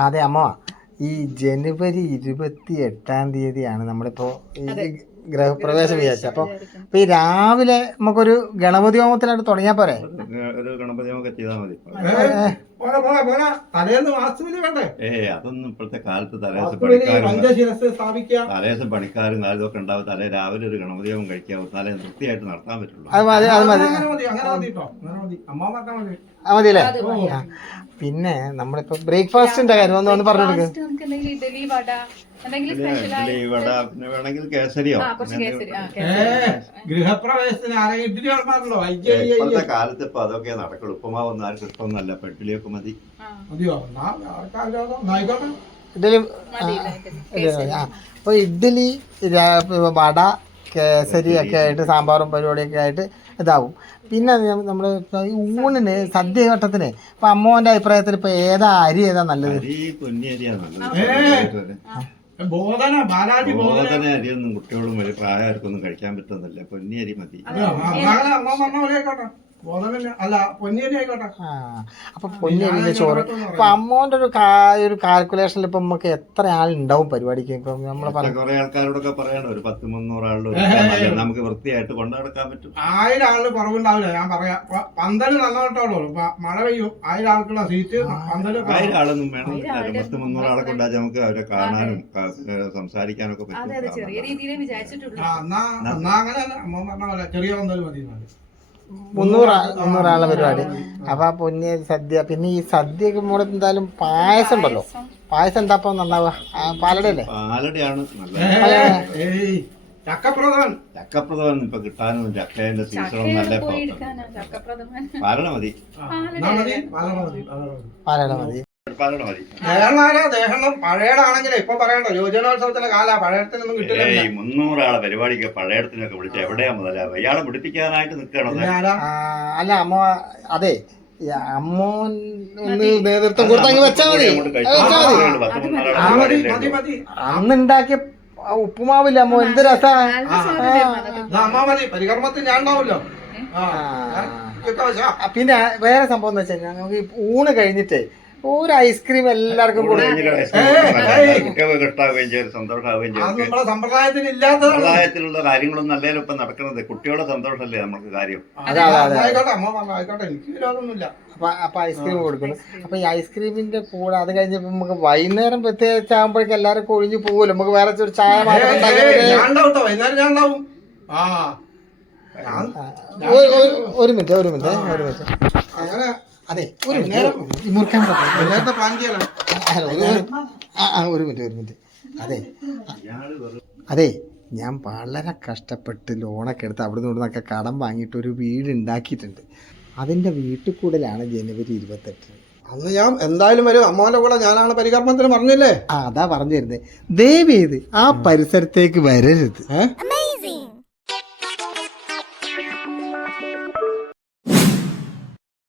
അതെ അമ്മ, ഈ ജനുവരി 28 നമ്മളിപ്പോ ഈ ഗൃഹപ്രവേശം വിചാരിച്ചത്. അപ്പൊ ഈ രാവിലെ നമുക്കൊരു ഗണപതി ഹോമത്തിനായിട്ട് തുടങ്ങിയാ പോരെ? ഒരു ഗണപതി ഹോമൊക്കെ ചെയ്താൽ മതി. അതൊന്നും ഇപ്പോഴത്തെ കാലത്ത് തലേദിവസം പണിക്കാരും കാര്യമൊക്കെ ഉണ്ടാവും. തലേ രാവിലെ ഒരു ഗണപതി ഹോമം കഴിക്കാവും, തലേ വൃത്തിയായിട്ട് നടത്താൻ പറ്റുള്ളൂ. മതിയല്ലേ? പിന്നെ നമ്മളിപ്പോ ബ്രേക്ക്ഫാസ്റ്റിന്റെ കാര്യം ഒന്ന് പറഞ്ഞു കൊടുക്കുക. വേണമെങ്കിൽ കേസരിയോ. ഗൃഹപ്രവേശത്തിന് ഇപ്പോഴത്തെ കാലത്ത് ഇപ്പൊ അതൊക്കെ നടക്കുള്ളൂ. ഉപ്പുമാവ് ഒന്നും ആർക്കും ഇഷ്ടമൊന്നുമല്ല. ഇഡ്ഡലിയൊക്കെ മതി. ഇഡ്ഡലി അപ്പൊ ഇഡ്ഡലി, വട, കേസരി ഒക്കെ ആയിട്ട് സാമ്പാറും പരിപാടിയൊക്കെ ആയിട്ട് ഇതാവും. പിന്നെ നമ്മൾ ഈ ഊണിന് സദ്യ ഘട്ടത്തിന് ഇപ്പൊ അമ്മോന്റെ അഭിപ്രായത്തിൽ ഇപ്പൊ ഏതാ അരി ഏതാ നല്ലത്? ബോധന അരിയൊന്നും കുട്ടികളും വലിയ പ്രായമാർക്കൊന്നും കഴിക്കാൻ പറ്റുന്നില്ല. പൊന്നി അരി മതി. അപ്പൊ പൊന്നിയരിന്റെ ചോറ്. അപ്പൊ അമ്മോന്റെ ഒരു കാൽക്കുലേഷനിൽ ഇപ്പൊ നമുക്ക് എത്ര ആളുണ്ടാവും പരിപാടിക്ക്? ഇപ്പൊ നമ്മള് കുറെ ആൾക്കാരോടൊക്കെ പറയണം, ഒരു 10-300 ആളുടെ നമുക്ക് വൃത്തിയായിട്ട് കൊണ്ടുനടക്കാൻ പറ്റും. 1000 ആള് കുറവുണ്ടാവില്ല. ഞാൻ പറയാം, പന്തല് നല്ലോട്ടോളൂ. മഴ പെയ്യും, 1000 ആൾക്കുള്ള സീറ്റ് 1000 ആളൊന്നും വേണം. 10-300 ആളെ കൊണ്ടാൽ നമുക്ക് അവരെ കാണാനും സംസാരിക്കാനൊക്കെ പറ്റും. അങ്ങനെ അമ്മ പറഞ്ഞ പോലെ ചെറിയ പന്തല് മതി. 300 ആളെ പരിപാടി. അപ്പൊ പൊന്നിയരി സദ്യ. പിന്നെ ഈ സദ്യക്ക് കൂടെ എന്തായാലും പായസം ഉണ്ടല്ലോ. പായസം എന്താ ഇപ്പൊ നന്നാവുക? പാലടയല്ലേ? പാലടയാണ് ചക്കപ്രഥമൻ ഇപ്പൊ കിട്ടാനും ചക്കേന്റെ സീസണും നല്ല. പാലട മതി. പാലട മതി. പഴയടാണെങ്കിലേ ഇപ്പൊ പറയണ്ടോ, യുവജനോത്സവത്തിന്റെ കാല പഴയത്തിനൊന്നും കിട്ടില്ല. 300 ആളെ പരിപാടിക്ക് പഴയത്തിനൊക്കെ വിളിച്ച എവിടെയാ മുതലാവുക? ഇയാളെ പിടിപ്പിക്കാനായിട്ട് നിൽക്കണോ? അല്ല അമ്മ, അതെ അമ്മോൻ നേതൃത്വം കൊടുത്തങ്ങ് വെച്ചാ മതി. അന്നുണ്ടാക്കിയ ഉപ്പുമാവില്ല അമ്മോ, എന്ത് രസാ. അമ്മ മതി, പരികർമ്മത്തിൽ ഞാൻ ഉണ്ടാവുമല്ലോ. പിന്നെ വേറെ സംഭവം എന്ന് വെച്ചാൽ നമുക്ക് ഊണ് കഴിഞ്ഞിട്ട് ഒരു ഐസ്ക്രീം എല്ലാവർക്കും സമ്പ്രദായത്തിലുള്ള കാര്യങ്ങളൊന്നും അല്ലല്ലോ ഇപ്പൊ നടക്കുന്നത്. കുട്ടികളുടെ സന്തോഷമല്ലേ നമുക്ക് കാര്യം. അപ്പൊ ഐസ്ക്രീം കൊടുക്കുന്നു. അപ്പൊ ഈ ഐസ്ക്രീമിന്റെ കൂടെ അത് കഴിഞ്ഞപ്പോ നമുക്ക് വൈകുന്നേരം പ്രത്യേകിച്ച് ആകുമ്പോഴേക്കും എല്ലാവരും ഒഴിഞ്ഞു പോകുമല്ലോ. നമുക്ക് വേറെ ഒരു ചായ ഒരു മിനിറ്റ് അതെ ഒരു മിനിറ്റ് അതെ ഞാൻ വളരെ കഷ്ടപ്പെട്ട് ലോണൊക്കെ എടുത്ത് അവിടെ നിന്നൊക്കെ കടം വാങ്ങിയിട്ട് ഒരു വീട് ഉണ്ടാക്കിയിട്ടുണ്ട്. അതിൻ്റെ വീട്ടിൽ കൂടലാണ് ജനുവരി 28. അന്ന് ഞാൻ എന്തായാലും വരും. അമ്മാന്റെ കൂടെ ഞാനാണ് പരികർമ്മത്തിന് പറഞ്ഞില്ലേ? അതാ പറഞ്ഞു തരുന്നത്. ദയവ് ചെയ്ത് ആ പരിസരത്തേക്ക് വരരുത്.